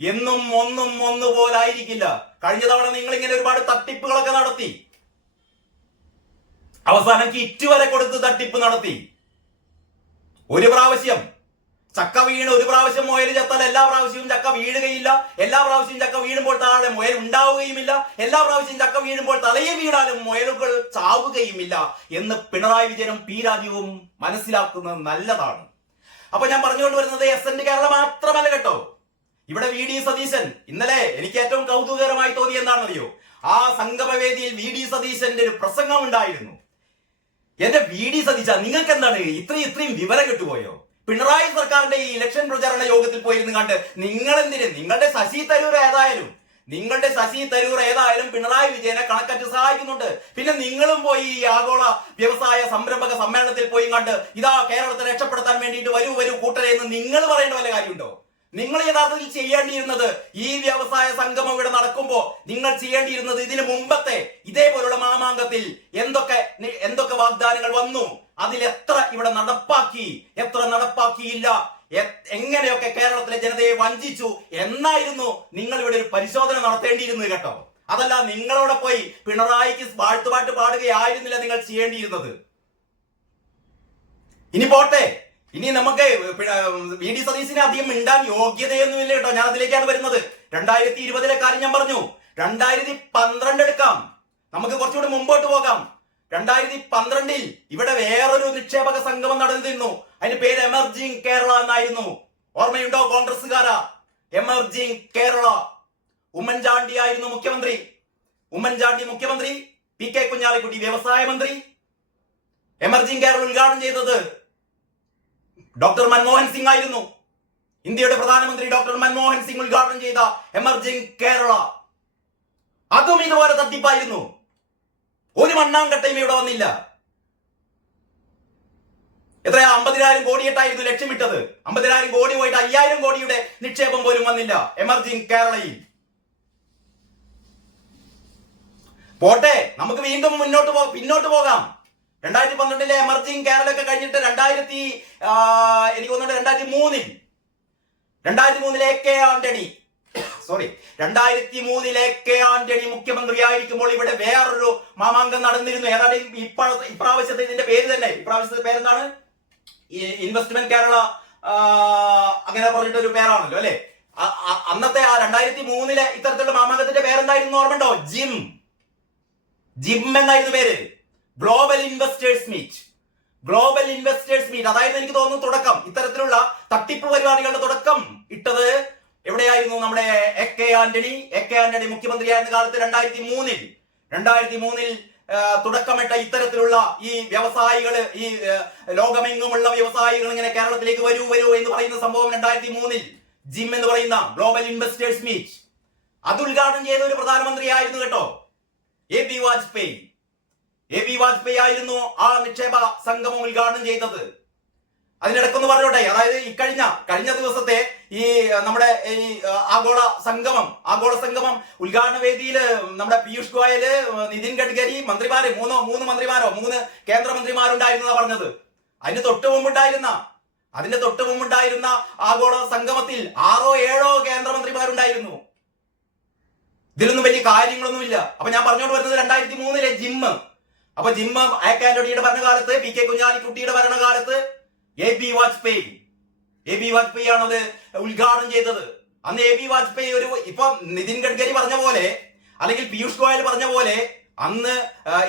എന്നും ഒന്നും ഒന്നുപോലായിരിക്കില്ല. കഴിഞ്ഞ തവണ നിങ്ങൾ ഇങ്ങനെ ഒരുപാട് തട്ടിപ്പുകളൊക്കെ നടത്തി, അവസാനം കിറ്റ് വരെ കൊടുത്ത് തട്ടിപ്പ് നടത്തി. ഒരു പ്രാവശ്യം ചക്ക വീണ് ഒരു പ്രാവശ്യം മുയൽ ചത്താൽ എല്ലാ പ്രാവശ്യവും ചക്ക വീഴുകയില്ല, എല്ലാ പ്രാവശ്യവും ചക്ക വീഴുമ്പോൾ താഴെ മുയൽ ഉണ്ടാവുകയുമില്ല, എല്ലാ പ്രാവശ്യവും ചക്ക വീഴുമ്പോൾ തലയിൽ വീണാലും മുയലുകൾ ചാവുകയുമില്ല എന്ന് പിണറായി വിജയനും പി രാജീവും മനസ്സിലാക്കുന്നത് നല്ലതാണ്. അപ്പൊ ഞാൻ പറഞ്ഞുകൊണ്ട് വരുന്നത് എസന്റ് കേരള മാത്രമല്ല കേട്ടോ. ഇവിടെ വി ഡി സതീശൻ, ഇന്നലെ എനിക്ക് ഏറ്റവും കൗതുകകരമായി തോന്നി എന്താണെന്നറിയോ, ആ സംഗമവേദിയിൽ വി ഡി സതീശന്റെ ഒരു പ്രസംഗം ഉണ്ടായിരുന്നു. എന്റെ വി ഡി സതീശ, നിങ്ങൾക്ക് എന്താണ് ഇത്രയും വിവരം കിട്ടുപോയോ? പിണറായി സർക്കാരിന്റെ ഈ ഇലക്ഷൻ പ്രചാരണ യോഗത്തിൽ പോയിരുന്നു കണ്ട് നിങ്ങളുടെ ശശി തരൂർ ഏതായാലും പിണറായി വിജയനെ കണക്കറ്റ് സഹായിക്കുന്നുണ്ട്. പിന്നെ നിങ്ങളും പോയി ഈ ആഗോള വ്യവസായ സംരംഭക സമ്മേളനത്തിൽ പോയി കണ്ട് ഇതാ കേരളത്തെ രക്ഷപ്പെടുത്താൻ വേണ്ടിയിട്ട് വരൂ കൂട്ടരെ എന്ന് നിങ്ങൾ പറയേണ്ട വല്ല കാര്യമുണ്ടോ? നിങ്ങൾ യഥാർത്ഥത്തിൽ ചെയ്യേണ്ടിയിരുന്നത്, ഈ വ്യവസായ സംഗമം ഇവിടെ നടക്കുമ്പോ നിങ്ങൾ ചെയ്യേണ്ടിയിരുന്നത് ഇതിനു മുമ്പത്തെ ഇതേപോലുള്ള മാമാങ്കത്തിൽ എന്തൊക്കെ വാഗ്ദാനങ്ങൾ വന്നു, അതിൽ എത്ര ഇവിടെ നടപ്പാക്കി, എത്ര നടപ്പാക്കിയില്ല, എങ്ങനെയൊക്കെ കേരളത്തിലെ ജനതയെ വഞ്ചിച്ചു എന്നായിരുന്നു നിങ്ങൾ ഇവിടെ ഒരു പരിശോധന നടത്തേണ്ടിയിരുന്നത് കേട്ടോ. അതല്ല നിങ്ങളോടെ പോയി പിണറായിക്ക് വാഴ്ത്തുപാട്ട് പാടുകയായിരുന്നില്ല നിങ്ങൾ ചെയ്യേണ്ടിയിരുന്നത്. ഇനി പോട്ടെ, ഇനി നമുക്ക് വി ഡി സതീശിനെ അധികം മിണ്ടാൻ യോഗ്യതയൊന്നുമില്ല കേട്ടോ. ഞാൻ അതിലേക്കാണ് വരുന്നത്. 2020 കാര്യം ഞാൻ പറഞ്ഞു. 2012 എടുക്കാം, നമുക്ക് കുറച്ചുകൂടി മുമ്പോട്ട് പോകാം. 2012 ഇവിടെ വേറൊരു നിക്ഷേപക സംഗമം നടന്നിരുന്നു. അതിന്റെ പേര് എമർജിംഗ് കേരള എന്നായിരുന്നു. ഓർമ്മയുണ്ടോ കോൺഗ്രസ്സുകാരാ? എമർജിംഗ് കേരള. ഉമ്മൻചാണ്ടി ആയിരുന്നു മുഖ്യമന്ത്രി. പി കെ കുഞ്ഞാലിക്കുട്ടി വ്യവസായ മന്ത്രി. എമർജിംഗ് കേരള ഉദ്ഘാടനം ചെയ്തത് ഡോക്ടർ മൻമോഹൻ സിംഗ് ആയിരുന്നു. ഇന്ത്യയുടെ പ്രധാനമന്ത്രി ഡോക്ടർ മൻമോഹൻ സിംഗ് ഉദ്ഘാടനം ചെയ്ത എമർജിംഗ് കേരള അതും ഇതുപോലെ തട്ടിപ്പായിരുന്നു. ഒരു മണ്ണാങ്കട്ടയും ഇവിടെ വന്നില്ല. എത്രയാ? 50,000 കോടിയിട്ടായിരുന്നു ലക്ഷ്യമിട്ടത്. 50,000 കോടി പോയിട്ട് 5,000 കോടിയുടെ നിക്ഷേപം പോലും വന്നില്ല എമർജിംഗ് കേരളയിൽ. പോട്ടെ, നമുക്ക് വീണ്ടും പിന്നോട്ട് പോകാം. 2012 എമർജിംഗ് കേരള ഒക്കെ കഴിഞ്ഞിട്ട് 2003 കെ ആന്റണി മുഖ്യമന്ത്രി ആയിരിക്കുമ്പോൾ ഇവിടെ വേറൊരു മാമാങ്കം നടന്നിരുന്നു. ഏതാണ് ഇപ്രാവശ്യത്തെ ഇതിന്റെ പേര് തന്നെ? ഇപ്രാവശ്യത്തെ പേരെന്താണ്? ഇൻവെസ്റ്റ്മെന്റ് കേരള അങ്ങനെ പറഞ്ഞിട്ടൊരു പേരാണല്ലോ അല്ലെ. അന്നത്തെ ആ 2003 ഇത്തരത്തിലുള്ള മാമാങ്കത്തിന്റെ പേരെന്തായിരുന്നു ഓർമ്മയുണ്ടോ? ജിം എന്നായിരുന്നു പേര്. Global investors meet. അതായത് എനിക്ക് തോന്നുന്നു തുടക്കം, ഇത്തരത്തിലുള്ള തട്ടിപ്പ് പരിപാടികളുടെ തുടക്കം ഇട്ടത് എവിടെയായിരുന്നു? നമ്മുടെ എ കെ ആന്റണി മുഖ്യമന്ത്രിയായിരുന്ന കാലത്ത് 2003 തുടക്കമിട്ട ഇത്തരത്തിലുള്ള ഈ വ്യവസായികള്, ഈ ലോകമെങ്ങുമുള്ള വ്യവസായികൾ ഇങ്ങനെ കേരളത്തിലേക്ക് വരൂ എന്ന് പറയുന്ന സംഭവം 2003 ജിം എന്ന് പറയുന്ന ഗ്ലോബൽ ഇൻവെസ്റ്റേഴ്സ് മീറ്റ് അത് ഉദ്ഘാടനം ചെയ്ത ഒരു പ്രധാനമന്ത്രി ആയിരുന്നു കേട്ടോ. എ ബി വാജ്പേയി ആയിരുന്നു ആ നിക്ഷേപ സംഗമം ഉദ്ഘാടനം ചെയ്തത്. അതിനിടക്കൊന്ന് പറഞ്ഞോട്ടെ, അതായത് കഴിഞ്ഞ ദിവസത്തെ ഈ നമ്മുടെ ഈ ആഗോള സംഗമം ഉദ്ഘാടന വേദിയിൽ നമ്മുടെ പീയൂഷ് ഗോയല്, നിതിൻ ഗഡ്കരി മന്ത്രിമാര് മൂന്ന് കേന്ദ്രമന്ത്രിമാരുണ്ടായിരുന്ന പറഞ്ഞത്. അതിന്റെ തൊട്ട് മുമ്പുണ്ടായിരുന്ന ആഗോള സംഗമത്തിൽ 6-7 കേന്ദ്രമന്ത്രിമാരുണ്ടായിരുന്നു. ഇതിലൊന്നും വലിയ കാര്യങ്ങളൊന്നുമില്ല. അപ്പൊ ഞാൻ പറഞ്ഞോണ്ട് വരുന്നത് 2003 ജിം. അപ്പൊ ജിം എ കെ ആന്റണിയുടെ ഭരണകാലത്ത്, പി കെ കുഞ്ഞാലിക്കുട്ടിയുടെ ഭരണകാലത്ത് എ ബി വാജ്പേയി ആണത് ഉദ്ഘാടനം ചെയ്തത്. അന്ന് എ ബി വാജ്പേയി ഇപ്പൊ നിതിൻ ഗഡ്കരി പറഞ്ഞ പോലെ അല്ലെങ്കിൽ പീയൂഷ് ഗോയൽ പറഞ്ഞ പോലെ അന്ന്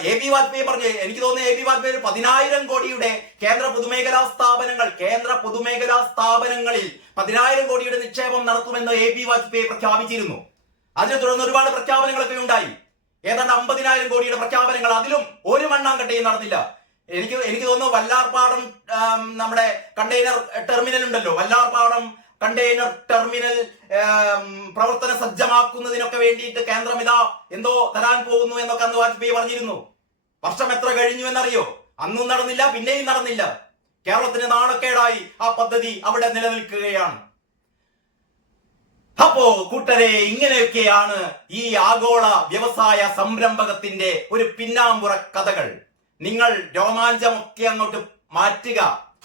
എ.ബി. വാജ്പേയി പറഞ്ഞു, എനിക്ക് തോന്നുന്നു എ.ബി. വാജ്പേയി 10,000 കോടിയുടെ കേന്ദ്ര പൊതുമേഖലാ സ്ഥാപനങ്ങളിൽ 10,000 കോടിയുടെ നിക്ഷേപം നടത്തുമെന്ന് എ.ബി. വാജ്പേയി പ്രഖ്യാപിച്ചിരുന്നു. അതിനെ തുടർന്ന് ഒരുപാട് പ്രഖ്യാപനങ്ങളൊക്കെ ഉണ്ടായി. ഏതാണ്ട് 50,000 കോടിയുടെ പ്രഖ്യാപനങ്ങൾ, അതിലും ഒരു മണ്ണാങ്കട്ടയും നടന്നില്ല. എനിക്ക് തോന്നുന്നു വല്ലാർപാടം നമ്മുടെ കണ്ടെയ്നർ ടെർമിനൽ ഉണ്ടല്ലോ, വല്ലാർപാടം കണ്ടെയ്നർ ടെർമിനൽ പ്രവർത്തന സജ്ജമാക്കുന്നതിനൊക്കെ വേണ്ടിയിട്ട് കേന്ദ്രം ഇതാ എന്തോ തരാൻ പോകുന്നു എന്നൊക്കെ അന്ന് വാജ്പേയി പറഞ്ഞിരുന്നു. വർഷം എത്ര കഴിഞ്ഞു എന്നറിയോ? അന്നും നടന്നില്ല, പിന്നെയും നടന്നില്ല. കേരളത്തിന് നാണക്കേടായി ആ പദ്ധതി അവിടെ നിലനിൽക്കുകയാണ്. അപ്പോ കൂട്ടരെ, ഇങ്ങനെയൊക്കെയാണ് ഈ ആഗോള വ്യവസായ സംരംഭകത്തിന്റെ ഒരു പിന്നാമ്പുറ കഥകൾ. നിങ്ങൾ രോമാഞ്ചമൊക്കെ അങ്ങോട്ട് മാറ്റുക.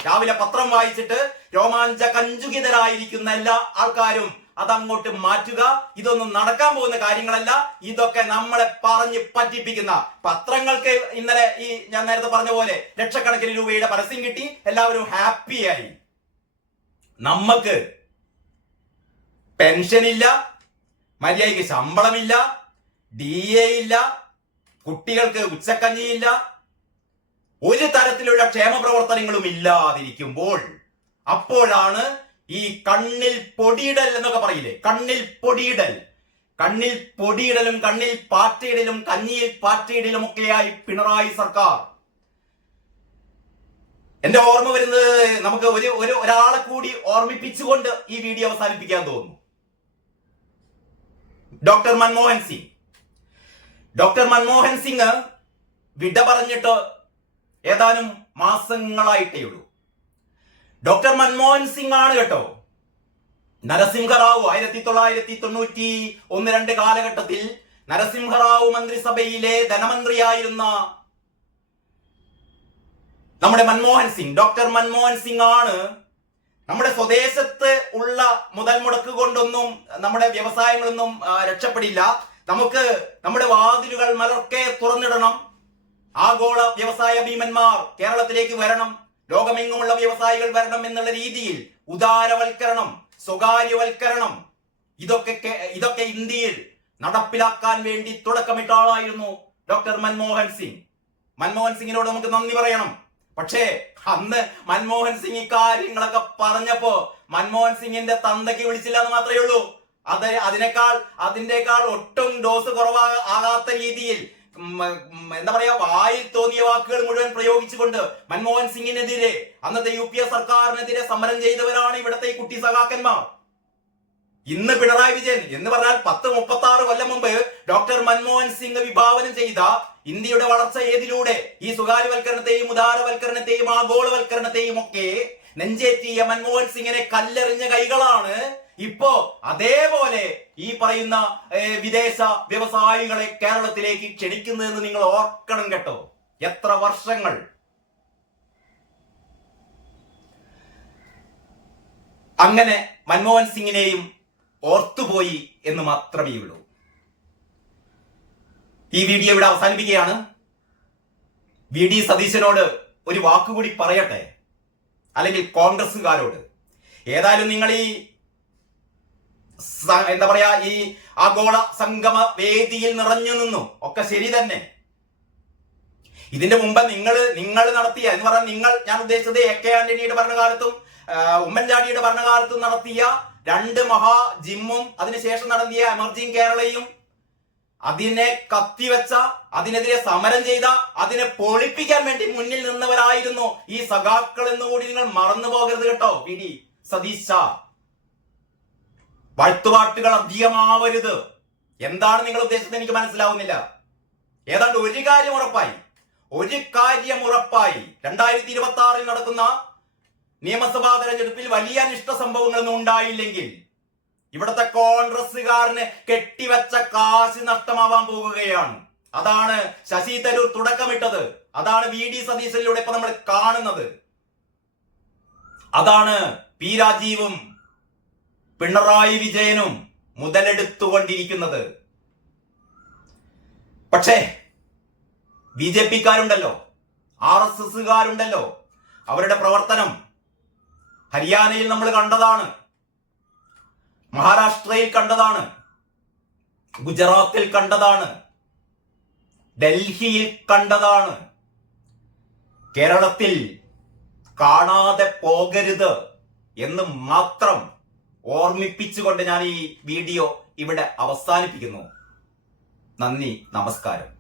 രാവിലെ പത്രം വായിച്ചിട്ട് രോമാഞ്ച കഞ്ചുകിതരായിരിക്കുന്ന എല്ലാ ആൾക്കാരും അതങ്ങോട്ട് മാറ്റുക. ഇതൊന്നും നടക്കാൻ പോകുന്ന കാര്യങ്ങളല്ല. ഇതൊക്കെ നമ്മളെ പറഞ്ഞ് പറ്റിപ്പിക്കുന്ന പത്രങ്ങൾക്ക് ഇന്നലെ ഞാൻ നേരത്തെ പറഞ്ഞ പോലെ ലക്ഷക്കണക്കിന് രൂപയുടെ പരസ്യം കിട്ടി, എല്ലാവരും ഹാപ്പിയായി. നമുക്ക് പെൻഷൻ ഇല്ല, മര്യാദയ്ക്ക് ശമ്പളമില്ല, DA ഇല്ല, കുട്ടികൾക്ക് ഉച്ചക്കഞ്ഞിയില്ല, ഒരു തരത്തിലുള്ള ക്ഷേമ പ്രവർത്തനങ്ങളും ഇല്ലാതിരിക്കുമ്പോൾ അപ്പോഴാണ് ഈ കണ്ണിൽ പൊടിയിടൽ എന്നൊക്കെ പറയില്ലേ, കണ്ണിൽ പൊടിയിടലും കണ്ണിൽ പാറ്റയിടലും കഞ്ഞിയിൽ പാറ്റയിടലും ഒക്കെയായി പിണറായി സർക്കാർ. എന്റെ ഓർമ്മ വരുന്നത്, നമുക്ക് ഒരാളെ കൂടി ഓർമ്മിപ്പിച്ചുകൊണ്ട് ഈ വീഡിയോ അവസാനിപ്പിക്കാൻ തോന്നുന്നു. ഡോക്ടർ മൻമോഹൻ സിംഗ് വിട പറഞ്ഞിട്ട് ഏതാനും മാസങ്ങളായിട്ടേ ഉള്ളൂ. ഡോക്ടർ മൻമോഹൻ സിംഗ് ആണ് കേട്ടോ നരസിംഹറാവു 1991-92 കാലഘട്ടത്തിൽ നരസിംഹറാവു മന്ത്രിസഭയിലെ ധനമന്ത്രിയായിരുന്ന നമ്മുടെ ഡോക്ടർ മൻമോഹൻ സിംഗ് ആണ് നമ്മുടെ സ്വദേശത്ത് ഉള്ള മുതൽ മുടക്ക് കൊണ്ടൊന്നും നമ്മുടെ വ്യവസായങ്ങളൊന്നും രക്ഷപ്പെടില്ല, നമുക്ക് നമ്മുടെ വാതിലുകൾ മലർക്കെ തുറന്നിടണം, ആഗോള വ്യവസായ ഭീമന്മാർ കേരളത്തിലേക്ക് വരണം, ലോകമെങ്ങുമുള്ള വ്യവസായികൾ വരണം എന്നുള്ള രീതിയിൽ ഉദാരവൽക്കരണം, സ്വകാര്യവൽക്കരണം ഇതൊക്കെ ഇന്ത്യയിൽ നടപ്പിലാക്കാൻ വേണ്ടി തുടക്കമിട്ട ആളായിരുന്നു ഡോക്ടർ മൻമോഹൻ സിംഗ്. മൻമോഹൻ സിംഗിനോട് നമുക്ക് നന്ദി പറയണം. പക്ഷേ അന്ന് മൻമോഹൻ സിംഗ് ഇക്കാര്യങ്ങളൊക്കെ പറഞ്ഞപ്പോ മൻമോഹൻ സിംഗിന്റെ തന്തയ്ക്ക് വിളിച്ചില്ല എന്ന് മാത്രമേ ഉള്ളൂ. അതിനേക്കാൾ ഒട്ടും ഡോസ് കുറവാകാത്ത രീതിയിൽ എന്താ പറയാ, വായിൽ തോന്നിയ വാക്കുകൾ മുഴുവൻ പ്രയോഗിച്ചുകൊണ്ട് മൻമോഹൻ സിംഗിനെതിരെ, അന്നത്തെ UPA സർക്കാരിനെതിരെ സമരം ചെയ്തവരാണ് ഇവിടത്തെ കുട്ടി സഖാക്കന്മാർ. ഇന്ന് പിണറായി വിജയൻ എന്ന് പറഞ്ഞാൽ 36 കൊല്ലം മുമ്പ് ഡോക്ടർ മൻമോഹൻ സിംഗ് വിഭാവനം ചെയ്ത ഇന്ത്യയുടെ വളർച്ച ഏതിലൂടെ ഈ സ്വകാര്യവൽക്കരണത്തെയും ഉദാരവൽക്കരണത്തെയും ആഗോളവൽക്കരണത്തെയും ഒക്കെ നെഞ്ചേറ്റിയ മൻമോഹൻ സിംഗിനെ കല്ലെറിഞ്ഞ കൈകളാണ് ഇപ്പോ അതേപോലെ ഈ പറയുന്ന വിദേശ വ്യവസായികളെ കേരളത്തിലേക്ക് ക്ഷണിക്കുന്നതെന്ന് നിങ്ങൾ ഓർക്കണം കേട്ടോ. എത്ര വർഷങ്ങൾ. അങ്ങനെ മൻമോഹൻ സിംഗിനെയും ഓർത്തുപോയി എന്ന് മാത്രമേ ഉള്ളൂ. ഈ വീഡിയോ ഇവിടെ അവസാനിപ്പിക്കുകയാണ്. VD സതീശനോട് ഒരു വാക്കുകൂടി പറയട്ടെ, അല്ലെങ്കിൽ കോൺഗ്രസുകാരോട്. ഏതായാലും നിങ്ങൾ ഈ എന്താ പറയാ, ഈ ആഗോള സംഗമ വേദിയിൽ നിറഞ്ഞു നിന്നു ഒക്കെ ശരി തന്നെ. ഇതിന്റെ മുമ്പ് നിങ്ങൾ നടത്തിയ എന്ന് പറഞ്ഞാൽ ഞാൻ ഉദ്ദേശിച്ചത് AK ആന്റണിയുടെ ഭരണകാലത്തും ഉമ്മൻചാണ്ടിയുടെ ഭരണകാലത്തും നടത്തിയ 2 മഹാ ജിമ്മും അതിനുശേഷം നടത്തിയ എമർജിംഗ് കേരളയും അതിനെ കത്തിവെച്ച, അതിനെതിരെ സമരം ചെയ്ത, അതിനെ പൊളിപ്പിക്കാൻ വേണ്ടി മുന്നിൽ നിന്നവരായിരുന്നു ഈ സഖാക്കൾ എന്നുകൂടി നിങ്ങൾ മറന്നു പോകരുത് കേട്ടോ. VD സതീശ, വാഴ്ത്തുപാട്ടുകൾ അധികമാവരുത്. എന്താണ് നിങ്ങൾ ഉദ്ദേശിച്ചത് എനിക്ക് മനസ്സിലാവുന്നില്ല. ഏതാണ്ട് ഒരു കാര്യം ഉറപ്പായി 2026 നടക്കുന്ന നിയമസഭാ തെരഞ്ഞെടുപ്പിൽ വലിയ അനിഷ്ട സംഭവങ്ങളൊന്നും ഉണ്ടായില്ലെങ്കിൽ ഇവിടുത്തെ കോൺഗ്രസുകാരന് കെട്ടിവെച്ച കാശ് നഷ്ടമാവാൻ പോകുകയാണ്. അതാണ് ശശി തരൂർ തുടക്കമിട്ടത്. അതാണ് VD സതീശനിലൂടെ ഇപ്പൊ നമ്മൾ കാണുന്നത്. അതാണ് P രാജീവും പിണറായി വിജയനും മുതലെടുത്തുകൊണ്ടിരിക്കുന്നത്. പക്ഷേ BJP-ക്കാരുണ്ടല്ലോ, RSS-കാരുണ്ടല്ലോ, അവരുടെ പ്രവർത്തനം ഹരിയാനയിൽ നമ്മൾ കണ്ടതാണ്, മഹാരാഷ്ട്രയിൽ കണ്ടതാണ്. ഗുജറാത്തിൽ കണ്ടതാണ്, ഡൽഹിയിൽ കണ്ടതാണ്. കേരളത്തിൽ കാണാതെ പോകരുത് എന്ന് മാത്രം ഓർമ്മിപ്പിച്ചുകൊണ്ട് ഞാൻ ഈ വീഡിയോ ഇവിടെ അവസാനിപ്പിക്കുന്നു. നന്ദി, നമസ്കാരം.